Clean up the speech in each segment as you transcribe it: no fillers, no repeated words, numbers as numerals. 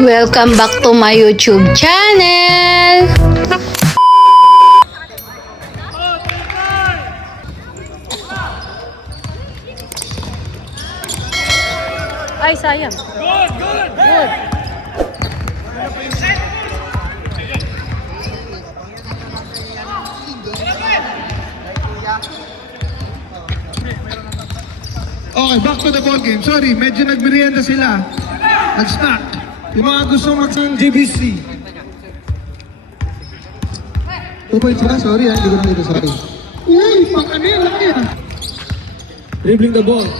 Welcome back to my YouTube channel. Ay, sayang. Good. Okay, back to the ball game. Sorry, medyo nagmerienda sila. Nag-snack. Yung mga gusto mag-sang GBC. 2 points na, sorry hindi ko nakita, sorry. Uy, pang ano yan, laki yan. Dribbling the ball.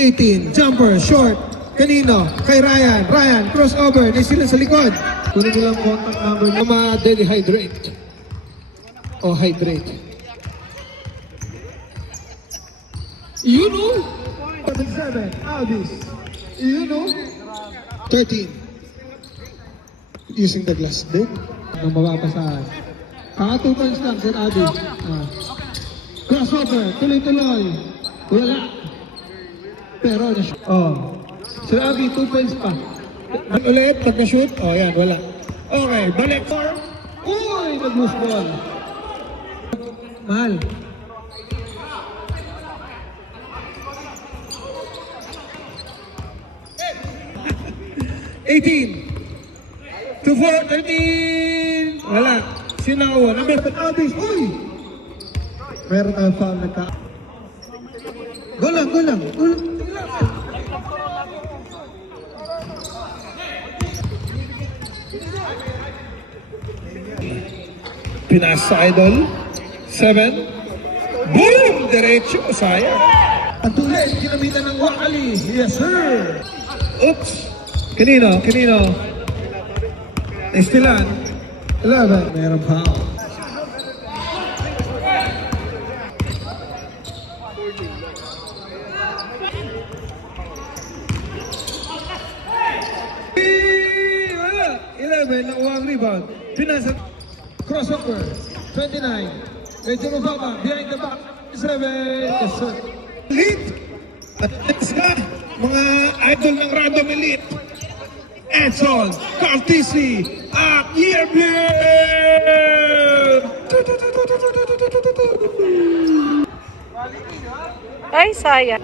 18, jumper, short. Kanino? Kay Ryan. Ryan, crossover. May sila sa likod. Kunin ko lang contact number na ma-dehydrate. O hydrate. You know? 7, Aldis. You know? 13. Using the glass din. Nang mapapasahan. Kaka 2 points lang, Sir Aldis. Crossover, tuloy-tuloy. Wala. Pero, Sir Abby, 2 points pa. Ulit, pag na-shoot. Yan, wala. Okay, balik for. Uy, nag-loose ball. Mahal. To 4, 13! Wala. Sinawa. Number 10, Aldis. Uy! Meron tayong foul na ka. Go lang. Pinas sa Idol. 7. Boom! Diretso. Sayang. At ulit, kinamitan ng Wakali. Yes, sir! Oops! Kanino? Estilan. 11. Meron foul. Wala. 11. Nakuha ang rebound. Pinasa. Crossover. 29. Medyo mababa. Behind the back. 7. Yes, sir. Elite. At ka. Mga idol ng Random Elite. Edson. Cartesi. At Yearbeer. Ay, sayang.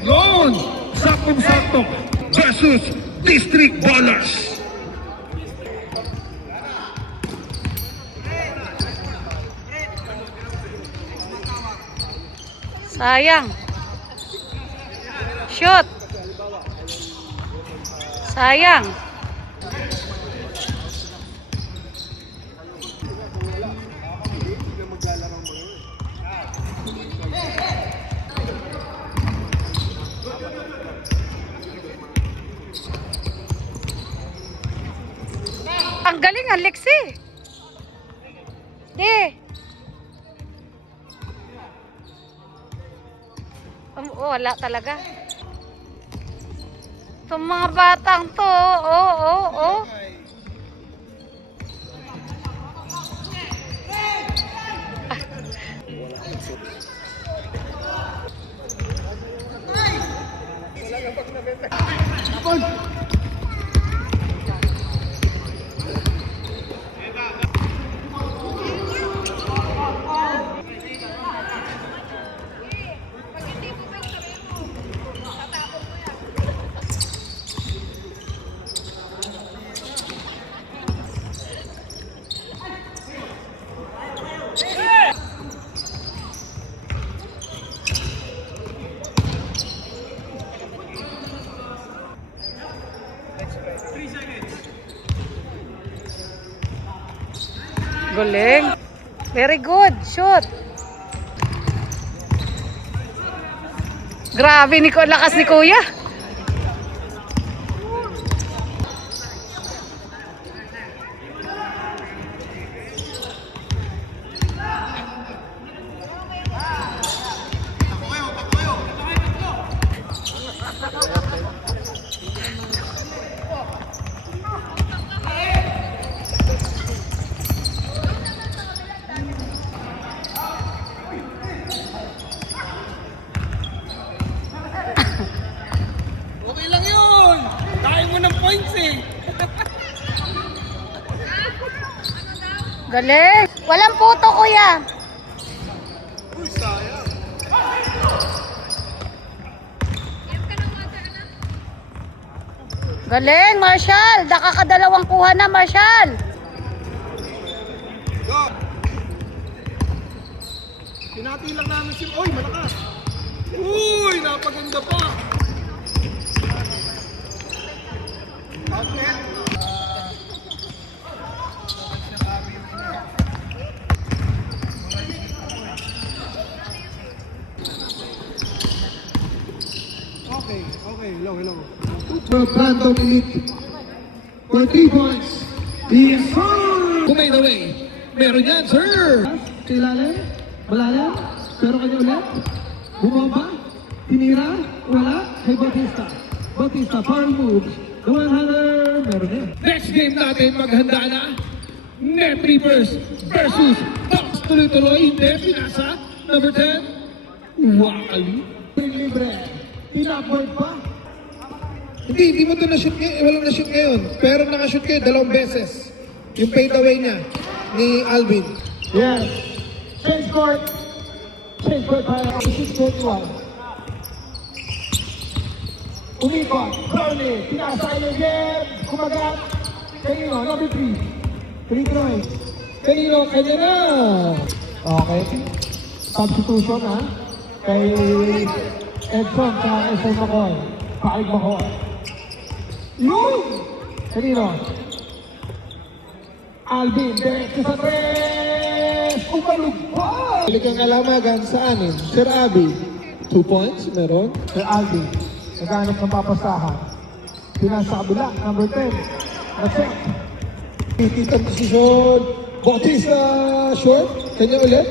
Yun! Saktong-sakto versus District Ballers. Sayang. Shoot. Sayang. Ang galing, Alexi. Wala talaga. Itong mga batang to, Galing. Very good. Shoot. Grabe lakas ni Kuya. Galing. Walang puto, kuya. Uy, sayang. Galing, Marshall. Nakakadalawang kuha na, Marshall. Go! Pinati lang namin si... Uy, malakas! Uy, napaganda pa! Okay. Okay, hello. Brandon Elite for 3 points. Yes, sir! Kumay the way. Meron yan, sir! Kailalim, malalim, pero kanya ulit. Bumaba, tinira, wala, kay Bautista. Bautista, foul move. The one-hander, meron yan. Next game natin, maghanda na. Net Reapers versus Box Tuloy-tuloy. Net pinasa, number 10. Wakali. Libre. Pinaboy pa. Hindi mo ito na-shoot ngayon. Walang na-shoot ngayon. Pero nakashoot kayo 2 beses. Yung fade away niya ni Alvin. Yes. Change court. Change court para shoot court 1. Umikot. Brownie. Pinasa kayo again. Kumagat. Kanino. Number 3. Free throw. Kanino. Kanya na. Okay. Substitution ha. Kay Edson sa Edson McCoy. Paig McCoy. Yun! Kanino? Alvin, diretso sa tres! Umalugpag! Balikan kalamagan sa anin. Sir Abby, 2 points, meron. Sir Alvin, naghanap ng papasahan. Pinasa kabila, number 10. That's it. Tititang posisyon. Bautista, short. Kanya ulit.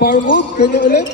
Power move, kanya ulit.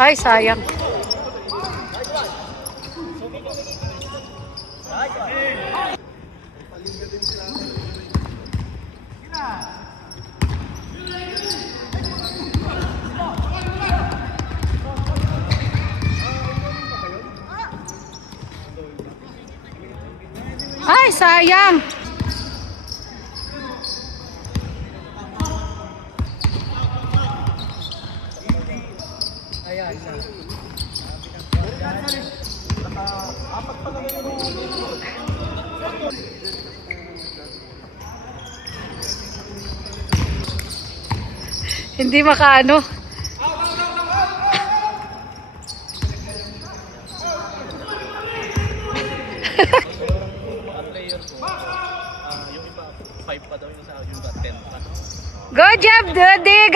Ay, sayang. Ay, sayang. Hindi makaano. Good job, Dudig!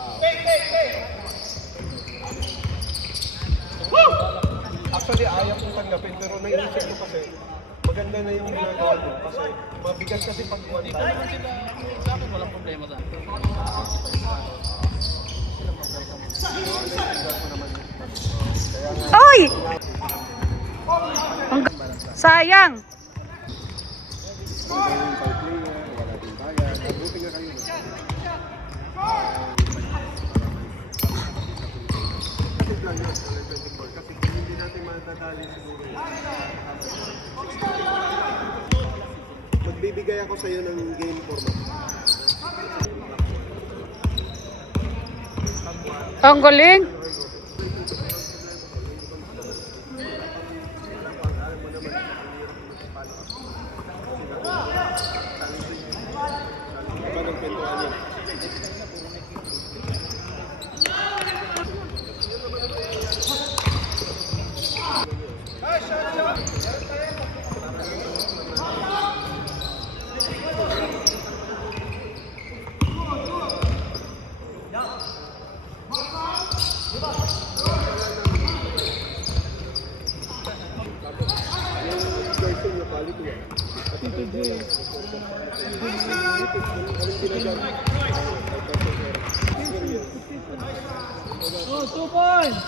Actually, ayaw kong tanggapin, pero naisip ko kasi maganda na yung ginagawa mo kasi mabigat kasi pag one time. Sa akin, walang problema sa akin. Oy! Sayang! Kasi hindi natin matadali siguro. Magbibigay ako sa iyo ng game format. Ang galing! Oh, 2 points.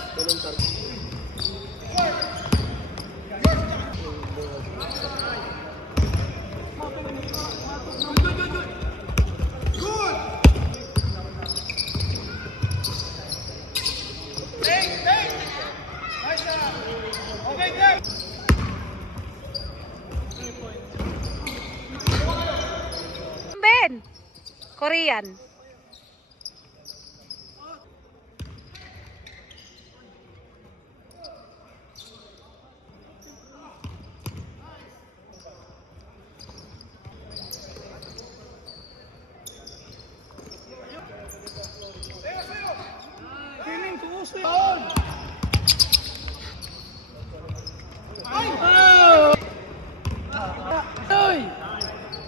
Ben, Korean. Feeling to Usli.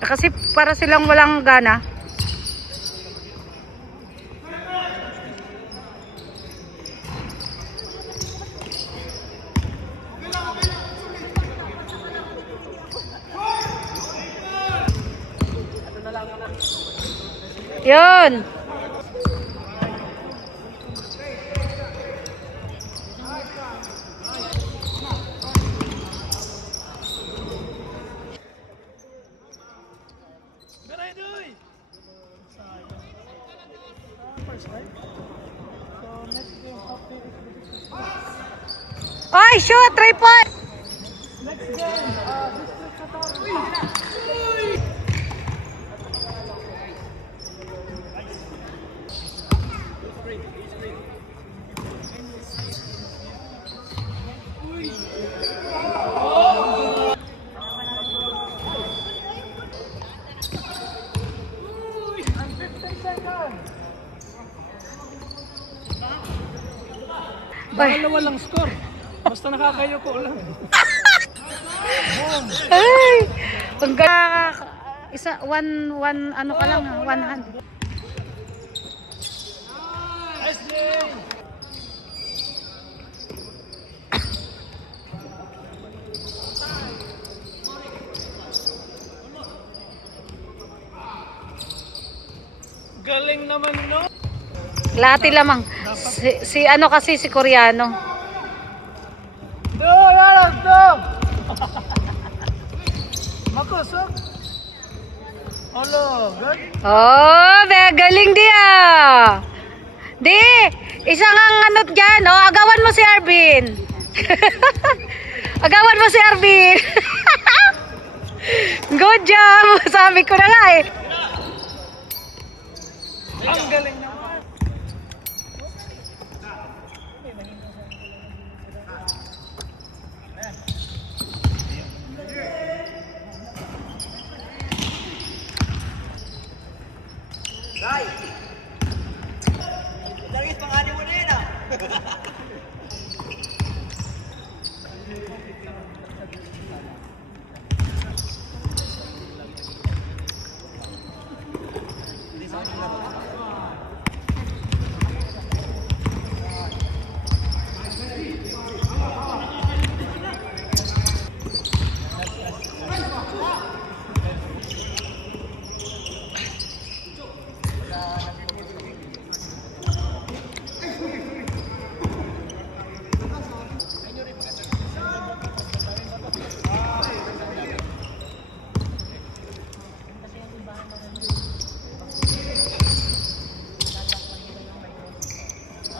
Kasi para silang walang gana. Yun. Ay, shoot! 3 points! Dalawa lang score. Basta nakakayoko lang. Ay! Pagka isa, one, ano ka lang, one hand. Galing naman, no? Lati lamang. Si ano kasi, si Koreano. Makusok. Hello, good. Oh, galing dia. Di, isang ang ano dyan, oh, agawan mo si Arvin. Agawan mo si Arvin. Good job. Sabi ko na nga eh. Ang galing naman.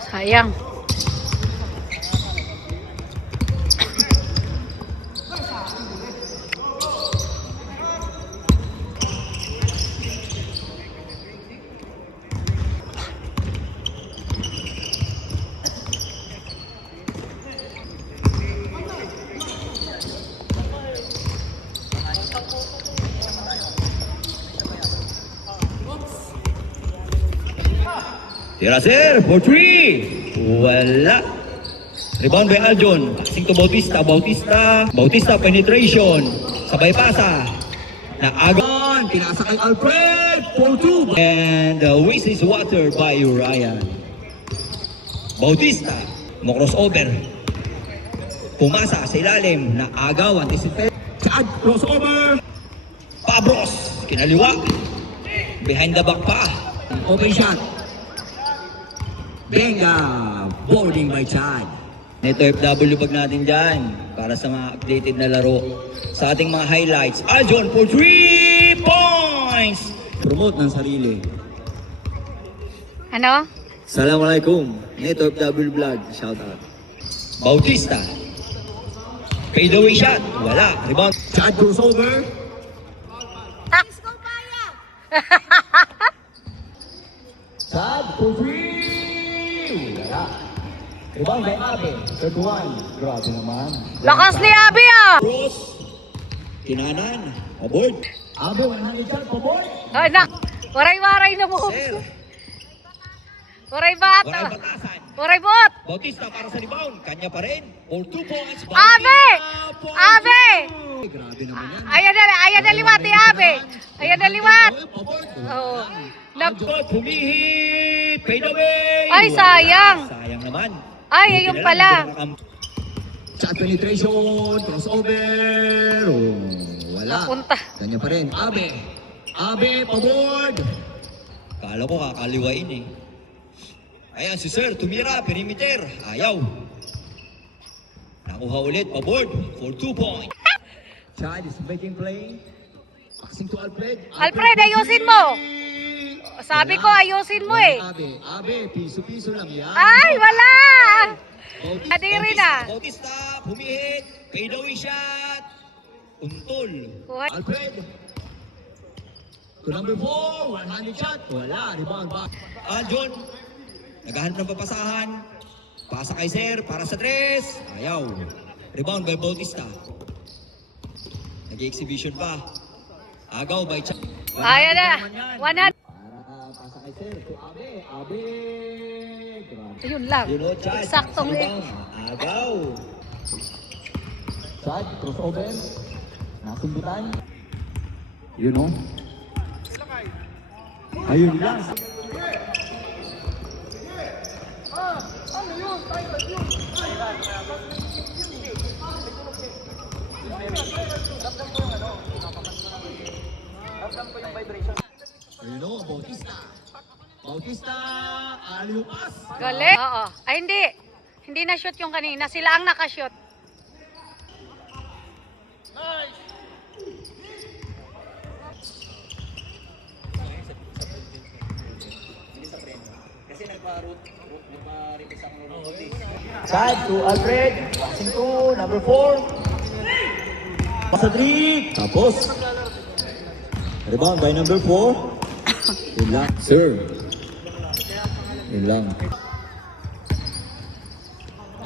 Sayang. Tira sir, for 3. Wala. Rebound by Aljon. Passing to Bautista. Bautista penetration. Sabay pasa. Naagon. Pinasa kay Alfred. 4-2. And the waste is water by Ryan. Bautista. Mo crossover. Pumasa sa ilalim. Naagaw. Anticipate. Chad. Crossover. Pabros. Kinaliwa. Behind the back pa. Open shot. Benga. Boarding by Chad. Neto FW pag natin dyan para sa mga updated na laro. Sa ating mga highlights, Aljon for 3 points! Promote ng sarili. Ano? Assalamualaikum. Neto FW vlog. Shout out. Bautista. Fade away shot. Wala. Rebound. Chad crossover. Chad for 3. Wala. Rebound by Abe. Third one. Grabe naman. Lakas ni Abi ah! Cross. Kinanan. Aboard. Abe, 100 shot. Aboard. Ay nak! Waray-waray na mo! Sir. Waray Waray bata! batasan. Waray bot! Bautista para sa rebound. Kanya pa rin. For 2 points. Abe! Abe! Grabe naman yan. Ayan na liwat ni Abi! Ayan na liwat! Oh. Aljon pumihit. Fade away. Ay, sayang. Sayang naman. Ay, ayun pala. Shot penetration, crossover. Oh, wala. Napunta. Kanya pa rin. Abe, pabord. Kala ko kakaliwain eh. Ayan si Sir, tumira, perimeter. Ayaw. Nakuha ulit, pabord. For 2 points. Chad is making play. Passing to Alfred. Alfred, ayusin mo. Sabi ko, ayusin mo eh. Abe, piso-piso lang yan. Ay, wala! Nadiri na. Bautista, pumihit. Fade away shot. Untol. What? Alfred. To number 4, 100 shot. Wala, rebound back. Aljon. Naghahanap ng papasahan. Pasa kay Sir, para sa 3. Ayaw. Rebound by Bautista. Nag-exhibition pa. Agaw by Chad. Ayan na. 100. Pasa kay Sir, to Abe. Grabe. Ayun lang. You know, Chad. Saktong eh. Agaw. Chad, crossover. Nasundutan. You know. Ayun lang. Ayun o, Bautista, aliw pass. Galing. Oo. Ay, hindi. Hindi na-shoot yung kanina. Sila ang nakashoot. Chad to Alfred, passing to number 4. Pasa 3. Tapos. Rebound by number 4. Yun lang. Sir. Yun lang.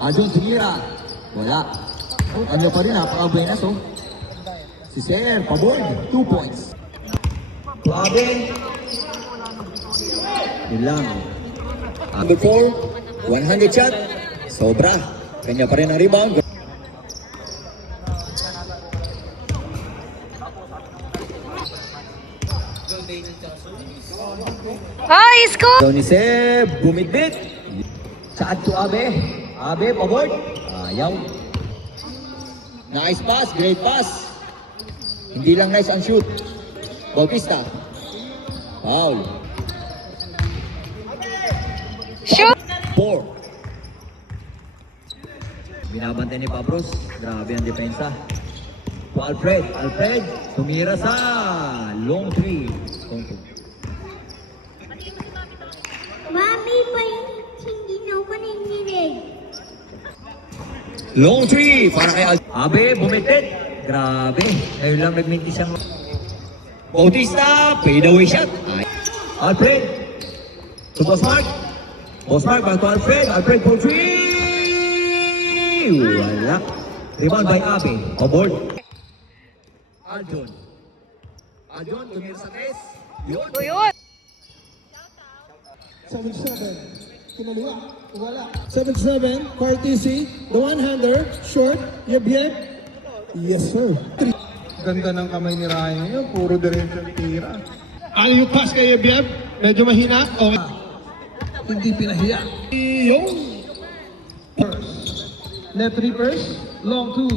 Aljon Sinira. Wala. Ano pa rin, napaka-buenas oh. Si Sir, paboard. 2 points. Abe. Yun lang. Number 4, 100 shot. Sobra. Kanya pa rin ang rebound. Ay, score! So ni Seb, bumidbit. Chad to Abe. Abe, pabord. Ayaw. Nice pass, great pass. Hindi lang nice ang shoot. Bautista. Foul. Shoot! 4. Binabantay ni Pabros. Grabe ang depensa. To Alfred. Alfred, tumira sa long 3. Mami, pa hindi naman nininig. Long 3 para kay Abe, bumitit. Grabe. Ayun lang nagminti siyang Bautista, fade away shot. Alfred. To Boss Mark. Boss Mark, back to Alfred. Alfred for 3. Wala. Rebound by Abe. Aboard. Aljon. Aljon, tumira sa 3. Yun. Yun. 7-7. Kumaliwa. Wala. 7-7. Partisi. The one-hander. Short. Yeb. Yes, sir. Ganda ng kamay ni Ryan yun. Puro diretso tira. Ayaw pass kay Yeb. Medyo mahina. Okay. Hindi pinahiya. Yung first. Net reverse. Long two.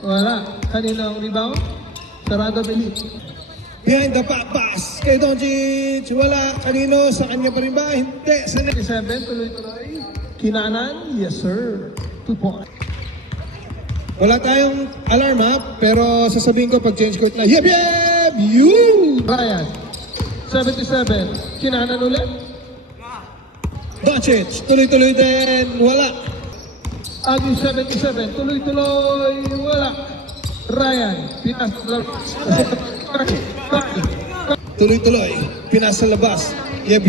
Wala. Kaninang rebound. Sarado Belit. Behind the back pass kay Doncic. Wala. Kanino? Sa kanya pa rin ba? Hindi. Sa net 7. Tuloy-tuloy. Kinanan. Yes, sir. 2 points. Wala tayong alarm ha, pero sasabihin ko pag change court na, Yeb! You! Ryan. 77. Kinanan ulit. Doncic. Tuloy-tuloy din. Wala. Agi 77. Tuloy-tuloy. Wala. Ryan. Pinas. Tuloy-tuloy. Pinas sa labas. Yeb.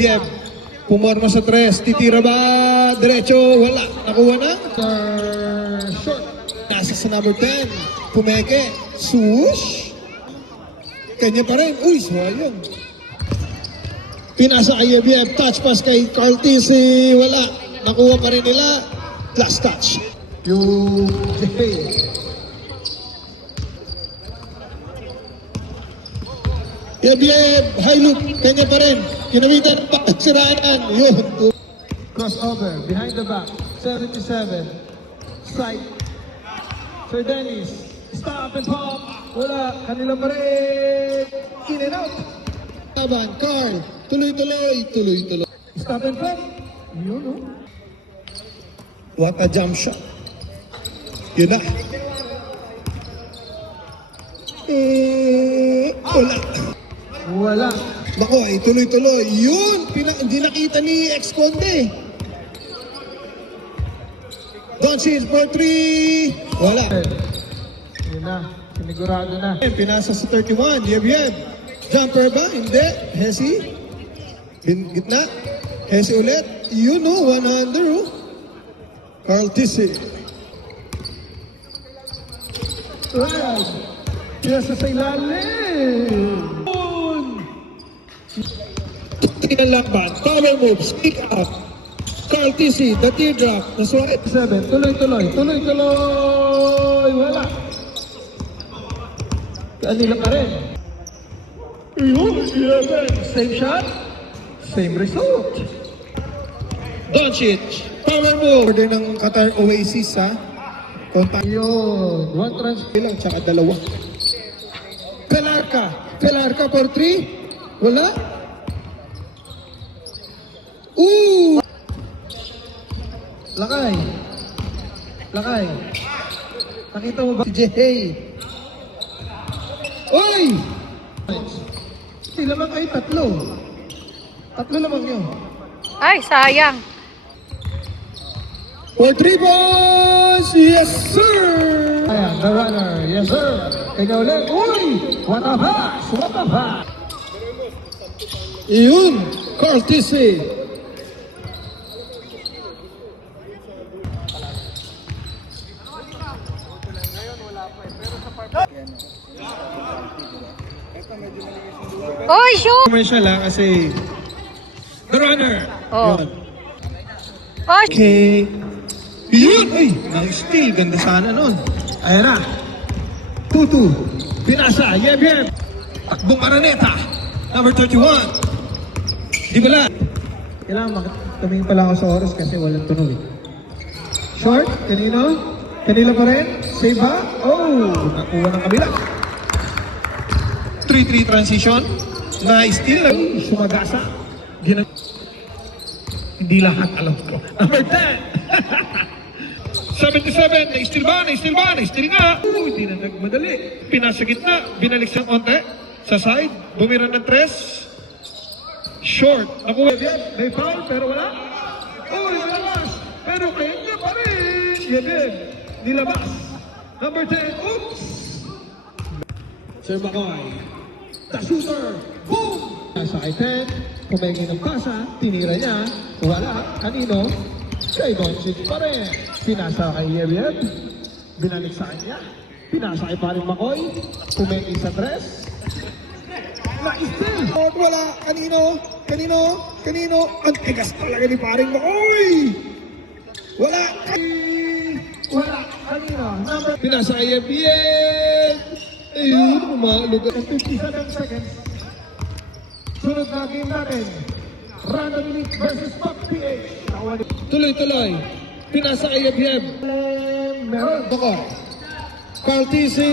Pumorma sa 3. Titira ba? Diretso. Wala. Nakuha na. Short. Nasa sa number 10. Pumeke. Swoosh. Kanya pa rin. Uy, sayang. Pinasa kay Yeb. Touch pass kay Carl Tisi. Wala. Nakuha pa rin nila. Last touch. Yung Yeb. High loop. Kanya pa rin. Kinawitan pa. Siraan. Yun. Crossover. Behind the back. 77. Side. Sir Dennis. Stop and pop. Wala. Kanila pa rin. In and out. Taban. Carl. Tuloy-tuloy. Stop and pop. Yun, no? What a jump shot. Yun na. Wala. Bako ay tuloy-tuloy. Yun! Hindi nakita ni Ex-Conde. Doncic for 3. Wala. Yun na. Sinigurado na. Pinasa sa 31. Yeb. Jumper ba? Hindi. Hesi. Gitna. Hesi ulit. Yun no. 100 oh. Carl Tisi. Right. Pinasa sa ilalim. Kinalaban. Power move. Speak up. Carl Tisi. The teardrop. Naswakit. 7. Tuloy-tuloy. Wala. Kanila pa rin. Yun. 11. Same shot. Same result. Doncic. Power move. Order ng Qatar Oasis ha. Kontak. Yun. One transfer lang. Tsaka dalawa. Pelarka for 3. Wala. Lakay. Nakita mo ba? Si Jay. Oy! Sila lang kayo tatlo. Tatlo lamang yun. Ay, sayang. For 3 points! Yes, sir! Ayan, the runner. Yes, sir. Kaya ulit. Uy! What a pass! Iyon! Carl Tisi. Oy, shoot! Commercial lang kasi the runner. Oh. Yun. Oy, Okay. Yun! Ay! Na-steal. Ganda sana nun. Ayan na. 2-2. Pinasa. Yeb. Takbong Araneta. Number 31. Di bala. Kailangan tumingin pala ako sa oras kasi walang tunog eh. Short. Kanino pa rin. Save ba? Oh! Nakuha ng kabila. 3-3 transition. Na-steal. Ay! Sumagasa. Hindi lahat alam ko. Number 10. 77, na-steal ba? Na-steal nga. Hindi na nagmadali. Pinasa gitna, binalik siyang konti. Sa side, bumira ng 3. Short. Nakuha yan. May foul, pero wala. Nilabas. Pero kaya pa rin. Yan din. Nilabas. Number 10. Oops! Sir McCoy. The shooter. Boom! Nasa kay 10. Pumengi ng pasa. Tinira niya. Wala. Kanino? Kay Doncic pa rin. Pinasa kay Yeb. Binalik sa kanya. Pinasa kay paring McCoy. Pumengi sa 3. Na-steal. Wala. Kanino? Kanino? Kanino? Ang tigas talaga ni paring Makoy! Wala! Wala! Kanino? Pinasa kay FBN! Ayun, umalugan. 57 seconds. Sunod na game natin. Random Elite versus Pop PH. Tuloy-tuloy. Pinasa kay FBN. Meron. Bako. Cartisi!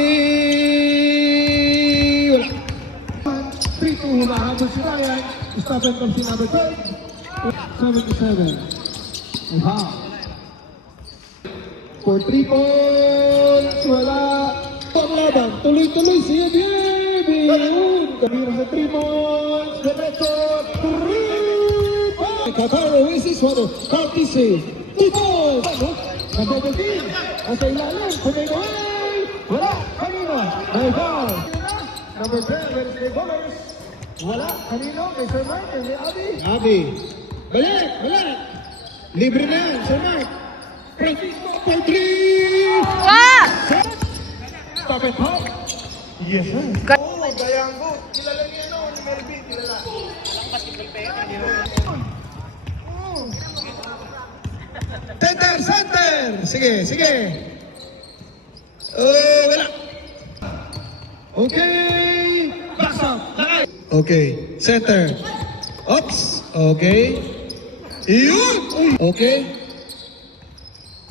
Wala. 3-2, humahabol si Ryan. Stop and come si number 2. 77. Wow. For 3 points, wala. Panglaban, tuloy-tuloy si Ebiebe. Yun, kabira sa 3 points. Diretso, 3 points. Kataro, Oasis, wano. Cartisi. 2 points. Ano? Double team. Asa ilalim, kumay-kumay. Wala, kanino? May ball. Number 10, where is the ballers? Wala, kanino? Kay Sir Mark, kay Abby. Abby. Balik, balik. Libre na yan, Sir Mark. Francisco for 3. Wow! Stop it, Pop. Yes, sir. Ga- Gayang ko. Kilala niya, no? Ni Melvin, kilala. Center, center. Sige, sige. Oh, wala. Okay. Box up. Lakay. Okay. Center. Oops. Okay. Iyon. Okay.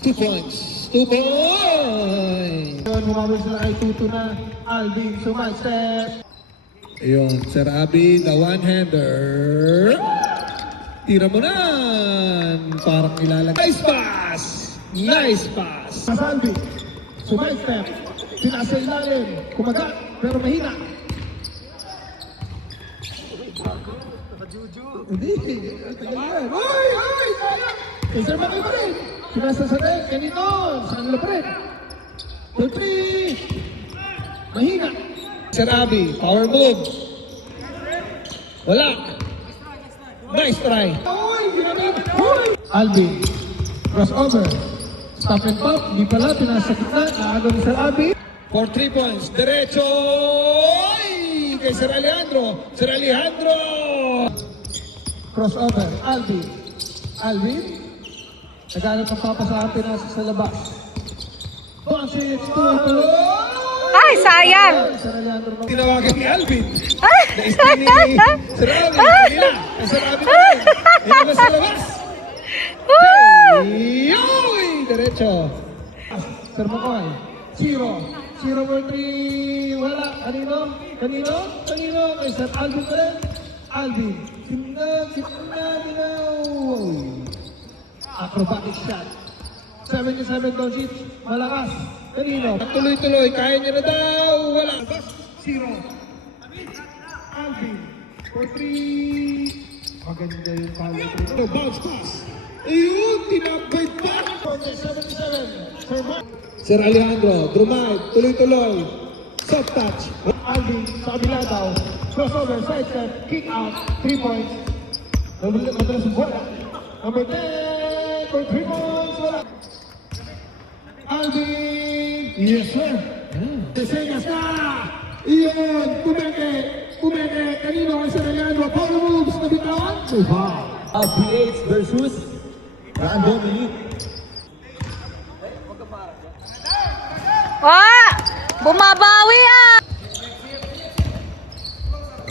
2 points. 2 points. Humabol sila kay Tutu na. Alvin Sumastep. Ayun, Sir Abby, the one-hander. Tira mo na. Parang ilalagay. Nice pass! Nice pass! Alvin, Sumastep. Pinasa ilalim. Kumagat, pero mahina. Hindi. Tagalan. Uy! Uy! Sayang! Sir Bakay pa rin. Pinasa sa deck. Kanino? Saan lo pa rin? 2-3. Mahina. Sir Abby, power move. Wala. Nice try. Uy! Ginamit. Uy! Alvin. Crossover. Stop and pop. Di pala. Pinasa kitna. Naagaw ni Sir Abby. For 3 points. Derecho. Uy! Kay Sir Alejandro. Sir Alejandro. Crossover. Alvin. Alvin. Naghanap ang papa sa atin nasa sa labas. Bouncing. Ay, sayang! Tinawagan ni Alvin. Na-spin ni Sir Alvin. Kanila. Ay Sir Alvin pa rin. Ilabas sa labas. Yoy! Diretso. Sir Makoy. 0. 0 for 3. Wala. Kanino? Kanino? Kanino? Kay Sir Alvin pa rin. Alvin. Ginaw. Acrobatic shot. 77 down sheet. Malakas. Kanino? Tuloy-tuloy. Kaya niya na daw. Wala. 0. Alvin. For 3. Maganda yung power. Bounce pass. Ayun. Tinabay pa. 77. Sir Mark. Sir Alejandro. Drumay. Tuloy-tuloy. Soft touch. Alvin. Sa kabila daw. Crossover. Side step. Kick out. 3 points. Madalas yung bola. Number 10. For 3 points. Wala. Alvin! Yes, sir! Desenyas na! Iyon! Kumeke! Kumeke! Kanino kay Sir Alejandro? Power moves na bitawan? PH versus Random Elite. Ah! Bumabawi ah!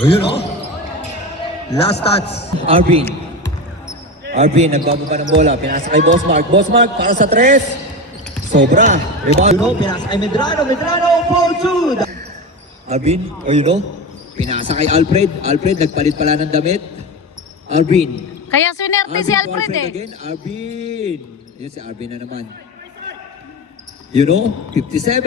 Ayun o. Last touch. Arvin. Arvin, nagbago pa ng bola. Pinasa kay Boss Mark. Boss Mark, para sa 3. Sobra. Rebound. Pinasa kay Medrano. Medrano, 4-2. Arvin, pinasa kay Alfred. Alfred, nagpalit pala ng damit. Arvin. Kaya swinerte si Alfred eh. Again. Arvin. Yun si Arvin na naman. 57.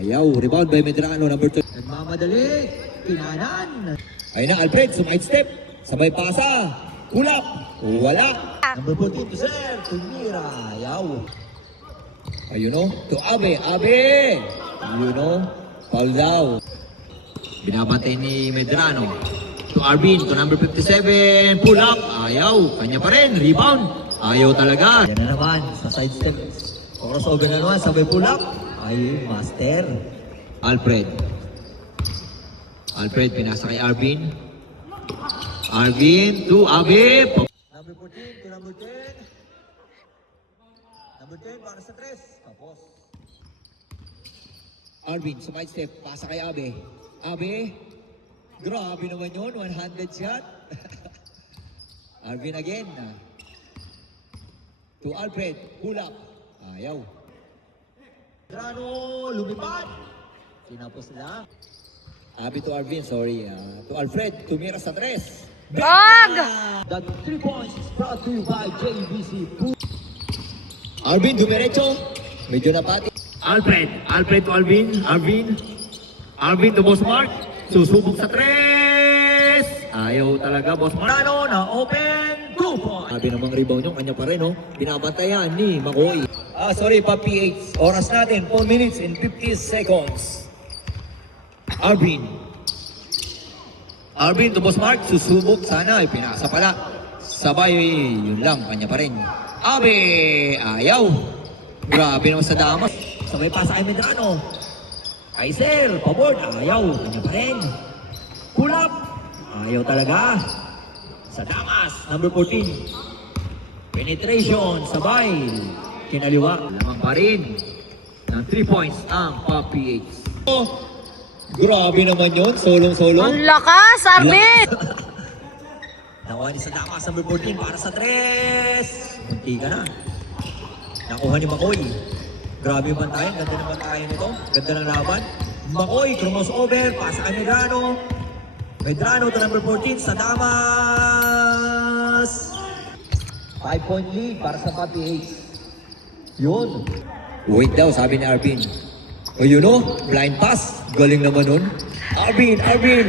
Ayaw. Rebound by Medrano, number 2. Nagmamadali. Kinanan. Ayun na, Alfred. Sumide step. Sabay pasa. Pull up. Wala. Number 14 to Sir. Tumira. Ayaw. Ayun o. To Abe. Abe. Ayun o. Foul daw. Binabantay ni Medrano. To Arvin. To number 57. Pull up. Ayaw. Kanya pa rin. Rebound. Ayaw talaga. Yan na naman. Sa side step. Crossover na naman. Sabay pull up. Ay, master. Alfred. Alfred, pinasa kay Arvin. Arvin to Abe. Number 14 to number 10. Number 10 para sa 3. Tapos. Arvin, side step. Pasa kay Abe. Abe. Grabe naman yun. 100 shot. Arvin again. To Alfred. Pull up. Ayaw. Drano. Lumipad. Tinapos na. Abe to Arvin. Sorry. To Alfred. Tumira sa 3. Wag! The 3 points is brought to you by JBC Food. Alvin, dumiretso. Medyo napati. Alfred to Alvin. Alvin to Boss Mark. Susubok sa 3. Ayaw talaga, Boss Mark. Ano na open 2 points. Sabi namang rebound yung kanya pa rin, no? Binabantayan ni Makoy. Sorry, Papi 8. Oras natin, 4 minutes and 50 seconds. Arvin to Boss Mark, susubok sana, pinasa pala. Sabay, yun lang, kanya pa rin. Abe, ayaw. Grabe naman sa damas. Sabay pasa kay Medrano. Kaiser, pabord, ayaw, kanya pa rin. Pull up, ayaw talaga. Sa damas, number 14. Penetration, sabay. Kinaliwa, lamang pa rin. Ng 3 points ang Papi 8. Grabe naman yun, solong-solo. Ang lakas, Arvin! Nakuha ni sa damas, number 14 para sa 3. Munti ka na. Nakuha ni Makoy. Grabe yung bantayan, ganda ng bantayan nito. Ganda ng laban. Makoy, crossover, pasa kay Medrano. Medrano to number 14 sa damas. 5-point lead para sa Papi 8. Yun. Wait daw, sabi ni Arvin. O yun o, blind pass. Galing naman nun. Arvin,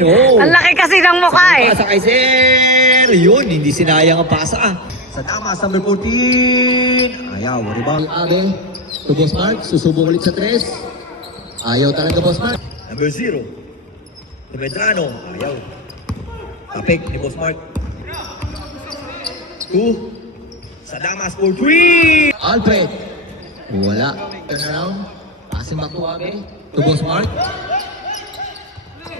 oh. Ang laki kasi ng mukha eh. Pasa kay Sir. Yun, hindi sinayang ang pasa. Sa damas, number 14. Ayaw, rebound. Abe, to Boss Mark. Susubok ulit sa 3. Ayaw talaga, Boss Mark. Number 0. To Medrano. Ayaw. Kapik ni Boss Mark. 2. Sa damas, for 3. Alfred. Wala. Turn around. Passing back to Abe. To Boss Mark.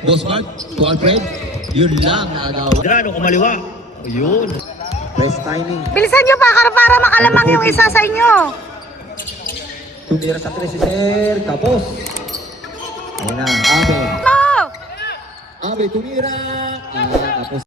Boss Mark, to Alfred. Yun lang naagaw. Medrano, kumaliwa. O yun. Press timing. Bilisan nyo pa para makalamang yung isa sa inyo. Tumira sa 3 si Sir. Tapos. Ayun na, Abe. No! Abe, tumira.